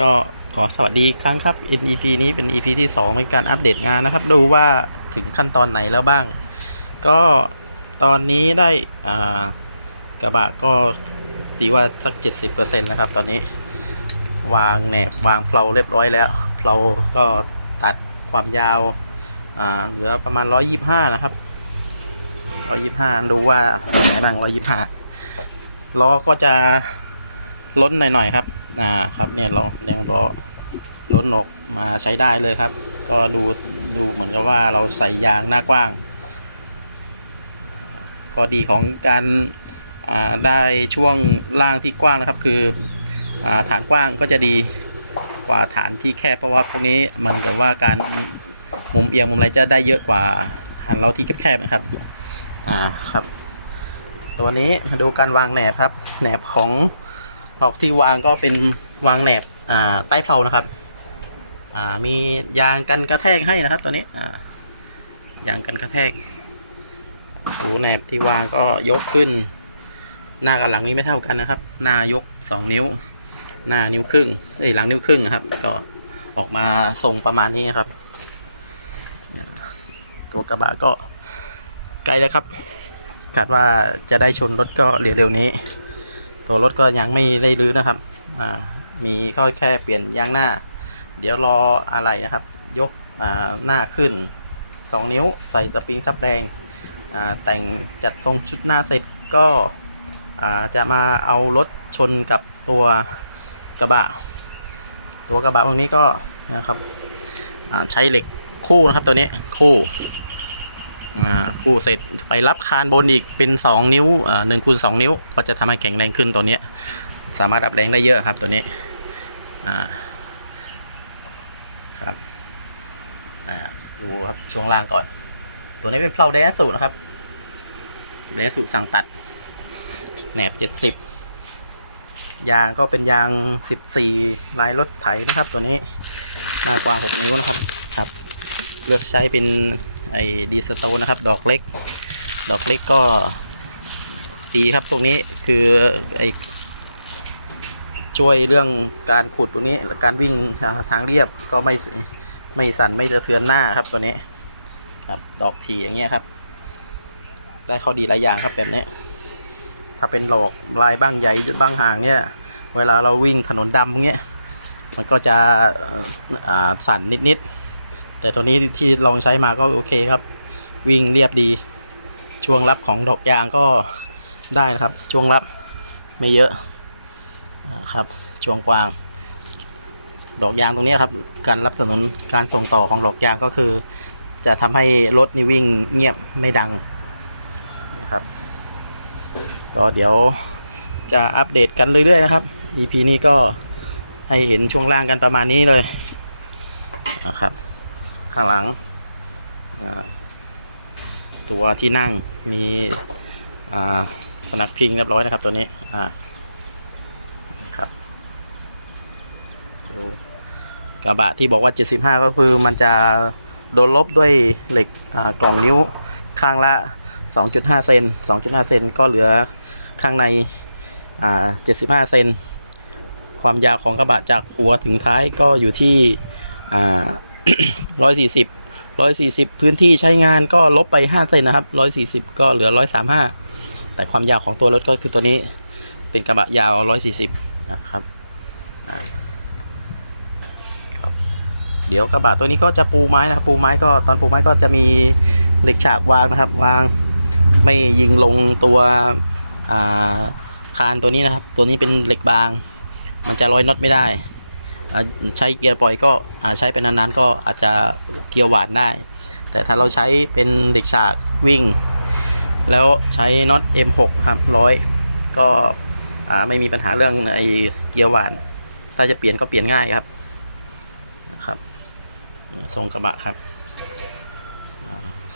ก็ขอสวัสดีอีกครั้งครับ EP นี้เป็น EP ที่2ในการอัปเดตงานนะครับ ดูว่าถึงขั้นตอนไหนแล้วบ้าง ก็ตอนนี้ได้กระบะก็ตีว่าสัก 70%นะครับ ตอนนี้ วางแหนบวางเพลาเรียบร้อยแล้วเพลาก็ตัดความยาวอ่าเหลือประมาณ 125 นะครับ 125 ดูว่าไหนบ้าง 125 ล้อก็จะล้นหน่อยๆครับนะครับเนี่ยลอง ยังก็ล้นออกมาใช้ได้เลยครับก็ดูดูผลจะว่าเราใส่ยางหน้ากว้างข้อดีของการได้ช่วงล่างที่กว้างนะครับ คืออฐานกว้างก็จะดีกว่าฐานที่แคบเพราะว่าพวกนี้มันถือว่าการมุมเอียงมุมอะไรจะได้เยอะกว่าฐานเราที่แคบๆนะครับอ่าครับ ตัวนี้มาดูการวางแหนบครับแหนบของ ออกที่วางก็เป็นวางแหนบอ่าใต้เพลานะครับอ่ามียางกันกระแทกให้นะครับตัวนี้อ่ายางกันกระแทกหูแหนบที่วางก็ยกขึ้น หน้ากับหลังนี้ไม่เท่ากันนะครับ หน้ายกสองนิ้ว หน้านิ้วครึ่งเอ้ยหลังนิ้วครึ่งนะครับ ก็ออกมาทรงประมาณนี้ครับ ตัวกระบะก็ใกล้แล้วครับคาดว่าจะได้ชนรถก็เร็วๆนี้ ตัวรถก็ยังไม่ได้รื้อนะครับมีก็แค่เปลี่ยนยางหน้า เดี๋ยวรออะไรนะครับ ยกหน้าขึ้น 2 นิ้วใส่สปริงซับแรงแต่งจัดทรงชุดหน้าเสร็จก็จะมาเอารถชนกับตัวกระบะ ตัวกระบะพวกนี้ก็นะครับใช้เหล็กคู่นะครับตัวนี้คู่คู่เสร็จ ไปรับคานบนอีกเป็น 2 นิ้วหนึ่งคูณสองนิ้ว ก็จะทำให้แข็งแรงขึ้นตัวนี้ สามารถรับแรงได้เยอะครับตัวนี้ครับดูครับช่วงล่างก่อน ตัวนี้เป็นเพลาเดสูนะครับเดสสูสั่งตัดแหนบ70ยางก็เป็นยาง 14 ลายรถไถนะครับตัวนี้วางครับ เลือกใช้เป็นไอ้ดีสโตนะครับ ดอกเล็ก ดอกเล็กก็ดีครับตรงนี้คือไอ้ช่วยเรื่องการขุดตรงนี้และการวิ่งทางเรียบก็ไม่ไม่สั่นไม่สะเทือนหน้าครับตัวนี้ครับดอกทีอย่างเงี้ยครับ ได้ข้อดีหลายอย่างครับแบบนี้ ถ้าเป็นโหลกลายบ้างใหญ่หรือบ้างห่างเนี่ย เวลาเราวิ่งถนนดำพวกเนี้ยมันก็จะสั่นนิดๆแต่ตัวนี้ที่ลองใช้มาก็โอเคครับ วิ่งเรียบดี ช่วงรับของดอกยางก็ได้นะครับ ช่วงรับไม่เยอะครับ ช่วงกว้าง ดอกยางตรงนี้ครับ การรับสนุนการส่งต่อของดอกยางก็คือ จะทำให้รถนี่วิ่งเงียบไม่ดังครับก็เดี๋ยวจะอัปเดตกันเรื่อยๆนะครับ EP นี้ก็ให้เห็นช่วงล่างกันประมาณนี้เลยนะครับข้างหลัง ตัวที่นั่งมีสนับพิงเรียบร้อยนะครับตัวนี้อ่าครับกระบะที่บอกว่า 75 ก็คือมันจะโดนลบด้วยเหล็กกล่องนิ้วข้างละ 2.5 เซน2.5 เซนก็เหลือข้างใน 75 เซนความยาวของกระบะจากหัวถึงท้ายก็อยู่ที่อ่าร้อยสี่สิบพื้นที่ใช้งานก็ลบไปห้าเซนนะครับร้อยสี่สิบก็เหลือร้อยสามห้าแต่ความยาวของตัวรถก็คือตัวนี้เป็นกระบะยาวร้อยสี่สิบนะครับครับ เดี๋ยวกระบะตัวนี้ก็จะปูไม้นะครับ ปูไม้ก็ตอนปูไม้ก็จะมีเหล็กฉากวางนะครับ วางไม่ยิงลงตัวาคานตัวนี้นะครับ ตัวนี้เป็นเหล็กบาง มันจะร้อยน็อตไม่ได้ ใช้เกียร์ปล่อยก็ใช้เป็นนานๆก็อาจจะ เกียร์หวานได้ แต่ถ้าเราใช้เป็นเด็กฉากวิ่ง แล้วใช้น็อต M6 ครับร้อยก็ไม่มีปัญหาเรื่องไอเกียร์หวาน ถ้าจะเปลี่ยนก็เปลี่ยนง่ายครับครับทรงกระบะครับ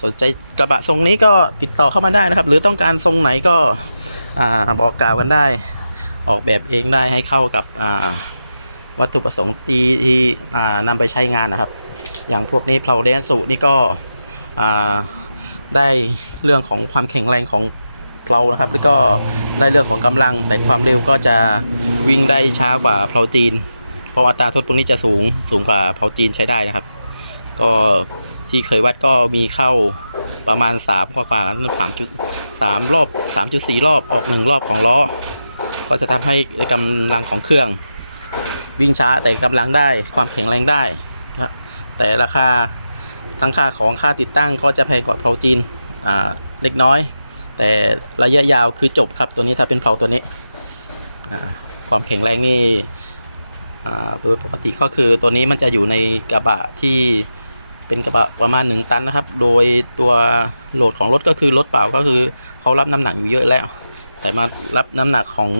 สนใจกระบะทรงนี้ก็ติดต่อเข้ามาได้นะครับ หรือต้องการทรงไหนก็อ่าบอกกล่าวกันได้ ออกแบบเองได้ให้เข้ากับ วัตถุประสงค์ที่ที่อ่านำไปใช้งานนะครับ อย่างพวกนี้เพลาเลนสูนี่ก็ได้เรื่องของความแข็งแรงของเพลานะครับแล้วก็ได้เรื่องของกำลังแต่ความเร็วก็จะวิ่งได้ช้ากว่าเพลาจีน เพราะอัตราทษพวกนี้จะสูงสูงกว่าเผาจีนใช้ได้นะครับ ก็ที่เคยวัดก็มีเข้าประมาณ3ข้อกว่าสามจุดสามรอบ3.4 รอบออกหนึ่งรอบของล้อ ก็จะทำให้กำลังของเครื่อง วิ่งช้าแต่กำลังได้ความแข็งแรงได้นะครับแต่ราคาทั้งค่าของค่าติดตั้งก็จะแพงกว่าเพลาจีนอ่าเล็กน้อย แต่ระยะยาวคือจบครับตัวนี้ถ้าเป็นเพลาตัวนี้ความแข็งแรงนี่อ่าโดยปกติก็คือตัวนี้มันจะอยู่ในกระบะที่เป็นกระบะประมาณ 1 ตันนะครับ โดยตัวโหลดของรถก็คือรถเปล่าก็คือเขารับน้ำหนักอยู่เยอะแล้ว แต่มารับน้ำหนักของ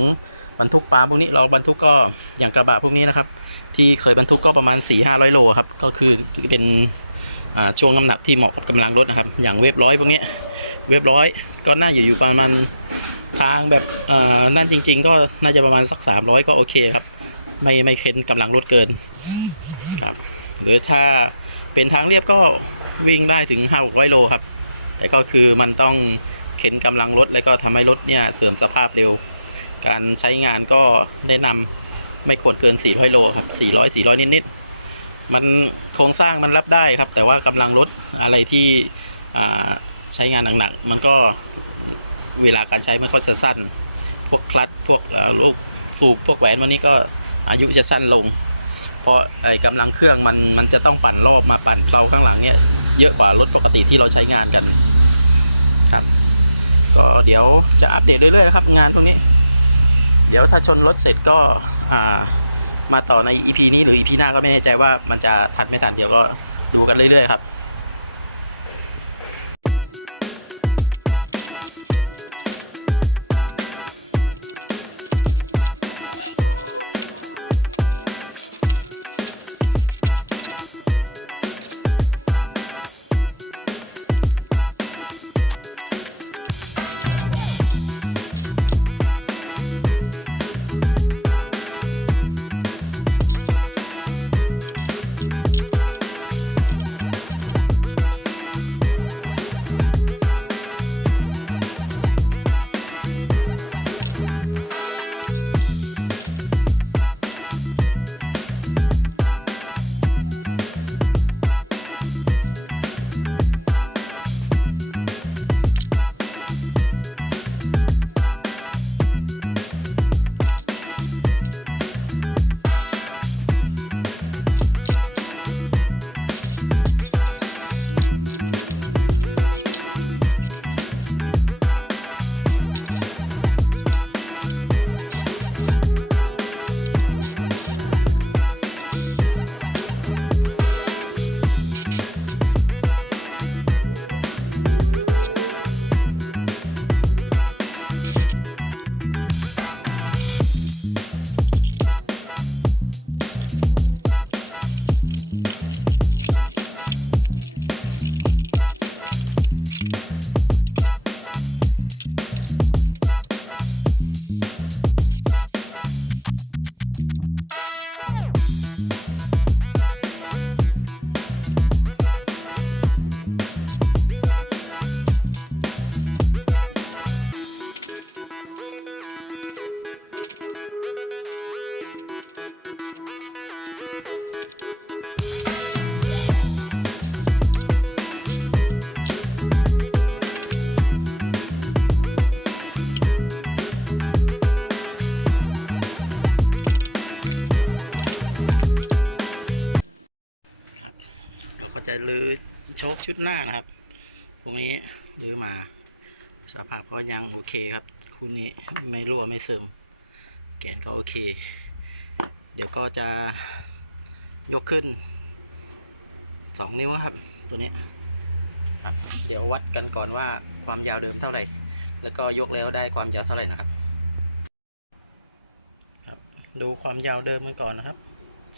บรรทุกปลาพวกนี้เราบรรทุกก็อย่างกระบะพวกนี้นะครับ ที่เคยบรรทุกก็ประมาณ 4 5 0 0 โลครับ ก็คือเป็นช่วงน้ำหนักที่เหมาะกับกำลังรถนะครับ อย่างเวฟร้อยพวกนี้เวฟร้อยก็น่าอยู่อยู่ประมาณทางแบบนั่นจริง ๆ ก็น่าจะประมาณสัก 300 ก็โอเคครับ ไม่ไม่เค้นกำลังรถเกินครับหรือถ้าเป็นทางเรียบก็วิ่งได้ถึง 5 600 โลครับ แต่ก็คือมันต้องเข็นกำลังรถแล้วก็ทำให้รถเนี่ยเสริมสภาพเร็ว การใช้งานก็แนะนำไม่ควรเกิน 400 โลครับ 400 400 นิดๆมันโครงสร้างมันรับได้ครับ แต่ว่ากำลังรถอะไรที่ใช้งานหนักๆมันก็เวลาการใช้มันก็จะสั้น พวกคลัตช์พวกลูกสูบพวกแหวนวันนี้ก็อายุจะสั้นลง เพราะไอ้กำลังเครื่องมันมันจะต้องปั่นรอบมาปั่นเพลาข้างหลังเนี่ยเยอะกว่ารถปกติที่เราใช้งานกันครับก็เดี๋ยวจะอัปเดตเรื่อยๆครับงานตรงนี้ เดี๋ยวถ้าชนรถเสร็จก็มาต่อใน EP นี้หรือ EP หน้าก็ไม่แน่ใจว่ามันจะทันไม่ทันเดี๋ยวก็ดูกันเรื่อยๆครับ 2นิ้วครับ ตัวนี้ครับเดี๋ยววัดกันก่อนว่าความยาวเดิมเท่าไหร่ แล้วก็ยกแล้วได้ความยาวเท่าไหร่นะครับครับ ดูความยาวเดิมกันก่อนนะครับ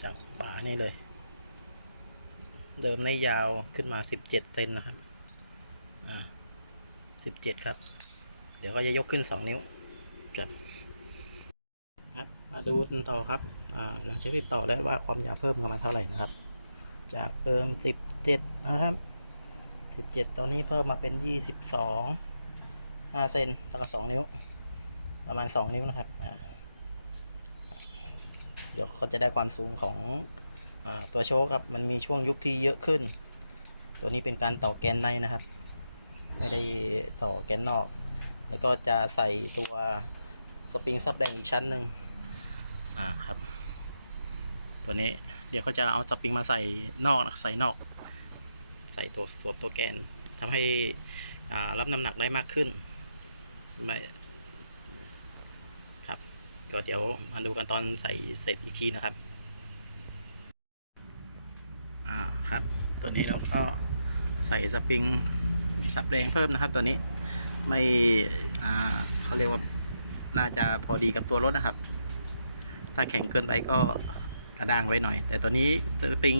จากฝานี่เลย เดิมในยาวขึ้นมา 17เซนนะครับอ่า17 ครับ เดี๋ยวก็จะยกขึ้น 2 นิ้วครับอะมาดูกันต่อครับอ่าเราจะติดต่อได้ว่าความยาวเพิ่มประมาณเท่าไหร่นะครับ จากเดิม17นะครับ17ตัวนี้เพิ่มมาเป็น22 5เซนแล้วก็2นิ้ว ประมาณ2นิ้วนะครับเดี๋ยวก็จะได้ความสูงของอตัวโชคครับมันมีช่วงยุบที่เยอะขึ้น ตัวนี้เป็นการต่อแกนในนะครับไม่ได้ต่อแกนนอก แล้วก็จะใส่ตัวสปริงซับแดงอีกชั้นหนึ่งอ่าครับตัวนี้เดี๋ยว ก็จะเอาสปริงมาใส่นอกนะใส่นอก ใส่ตัวสวมตัวแกนทำให้รับน้ำหนักได้มากขึ้นไม่ครับก็เดี๋ยวมาดูกันตอนใส่เสร็จอีกทีนะครับครับ ตัวนี้เราก็ใส่สปริงซับแรงเพิ่มนะครับตัวนี้ไม่เขาเรียกว่าน่าจะพอดีกับตัวรถนะครับ ถ้าแข็งเกินไปก็ กระด้างไว้หน่อย แต่ตัวนี้สปริง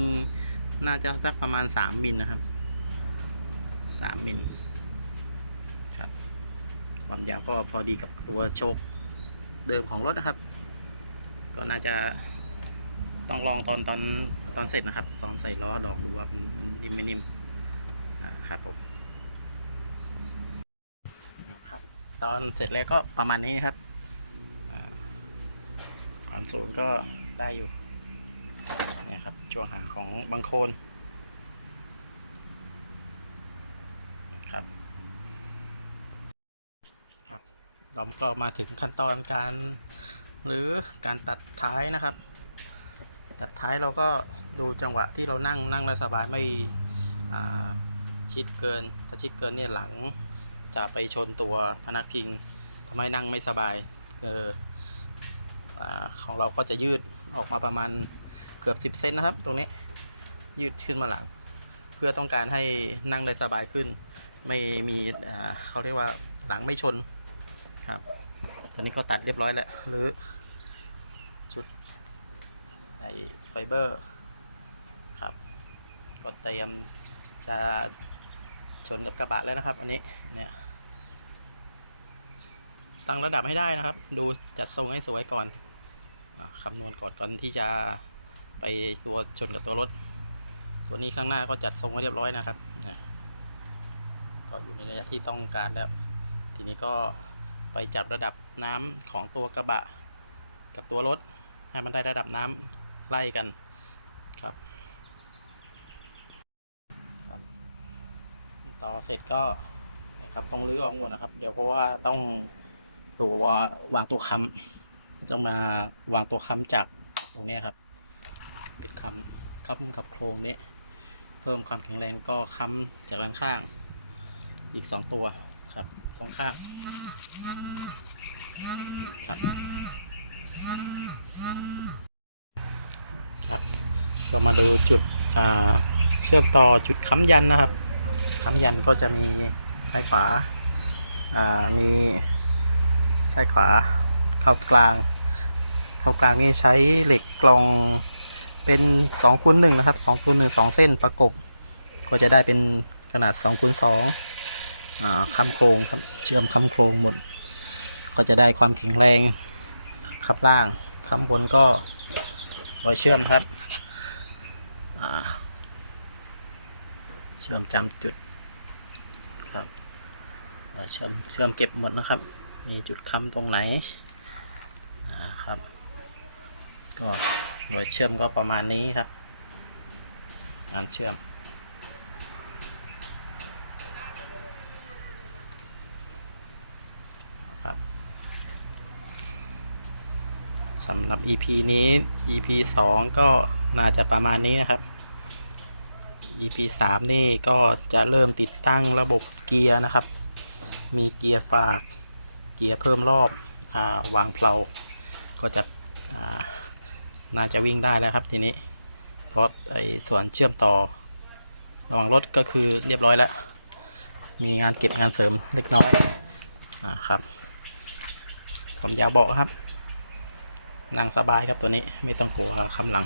น่าจะสักประมาณ 3มิลนะครับ 3มิลครับ ความยาวก็พอดีกับตัวโชคเดิมของรถนะครับ ก็น่าจะต้องลองตอนตอนตอนเสร็จนะครับสองใส่ล้อลองดูว่านิ่มไม่นิ่มครับผมตอนเสร็จแล้วก็ประมาณนี้ครับความสูงก็ได้อยู่ครับช่วงหางของบางโคนครับ เราก็มาถึงขั้นตอนการหรือการตัดท้ายนะครับ ตัดท้ายเราก็ดูจังหวะที่เรานั่งนั่งได้สบายไม่ชิดเกิน ถ้าชิดเกินเนี่ยหลังจะไปชนตัวพนักพิงไม่นั่งไม่สบายเออของเราก็จะยืดออกมาประมาณเกือบ 10 เซนนะครับ ตรงนี้ยืดขึ้นมาหลังเพื่อต้องการให้นั่งได้สบายขึ้น ไม่มีเขาเรียกว่าหลังไม่ชน ครับ ตอนนี้ก็ตัดเรียบร้อยแล้วหรือชุดไอไฟเบอร์ครับก็เตรียมจะชนกับกระบะแล้วนะครับอันนี้เนี่ยตั้งระดับให้ได้นะครับ ดูจัดทรงให้สวยก่อนคำนวณก่อนก่อนที่จะไปตัวชนกับตัวรถ ตัวนี้ข้างหน้าก็จัดทรงไว้เรียบร้อยนะครับก็อยู่ในระยะที่ต้องการแล้ว ทีนี้ก็ ไปจับระดับน้ำของตัวกระบะ กับตัวรถ ให้มันได้ระดับน้ำไล่กันครับ ต่อเสร็จก็ครับต้องรื้อออกหมดนะครับ เดี๋ยวเพราะว่าต้องตัววางตัวค้ำจะมาวางตัวค้ำจากตรงนี้ครับค้ำค้ำกับโครงเนี้ยเพิ่มความแข็งแรงก็ค้ำจากด้านข้างอีกสองตัว สองข้างเรามาดูจุดเชื่อมต่อจุดค้ำยันนะครับค้ำยันก็จะมีซ้ายขวามีซ้ายขวาเข้ากลางเข้ากลางนี่ใช้เหล็กกลองเป็น2คูณ1นะครับ2คูณ1 2 เส้นประกบก็จะได้เป็นขนาด2คูณ2อ่า ค้ำโครงครับเชื่อมค้ำโครงหมดก็จะได้ความแข็งแรงขับล่างข้างบนก็รอยเชื่อมครับเชื่อมจำจุดครับเชื่อมเชื่อมเก็บหมดนะครับ มีจุดค้ำตรงไหนครับก็รอยเชื่อมก็ประมาณนี้ครับการเชื่อม สำหรับ EP นี้ EP 2 ก็น่าจะประมาณนี้นะครับ EP 3นี่ก็จะเริ่มติดตั้งระบบเกียร์นะครับ มีเกียร์ฝากเกียร์เพิ่มรอบอวางเพลาก็จะน่าจะวิ่งได้แล้วครับทีนี้เพราะไอ้ส่วนเชื่อมต่อรองรถก็คือเรียบร้อยแล้ว มีงานเก็บงานเสริมเล็กน้อยอ่าครับ ผมยาวบอกนะครับ นั่งสบายครับตัวนี้ไม่ต้องห่วงคำหลัง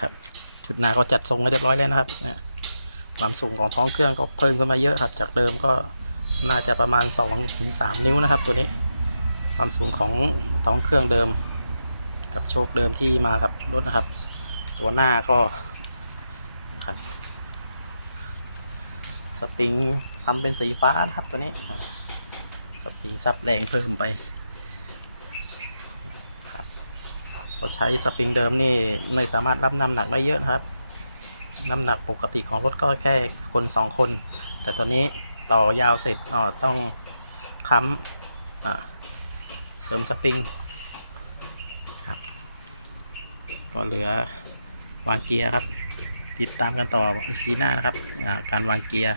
ครับชุดหน้าก็จัดทรงไว้เรียบร้อยแล้วนะครับความสูงของท้องเครื่องก็เพิ่มขึ้นมาเยอะครับจากเดิมก็น่าจะประมาณ2ถึง3นิ้วนะครับ ตัวนี้ ความสูงของท้องเครื่องเดิม กับโชคเดิมที่มากับรถนะครับ ตัวหน้าก็สปริงทำเป็นสีฟ้าครับตัวนี้ ซับแรงเพิ่มไปใช้สปริงเดิมนี่ไม่สามารถรับน้ำหนักได้เยอะครับ น้ำหนักปกติของรถก็แค่คนสองคน แต่ตอนนี้ต่อยาวเสร็จก็ต้องค้ำเสริมสปริงครับก็เหลือวางเกียร์ครับติดตามกันต่อทีหน้าครับการวางเกียร์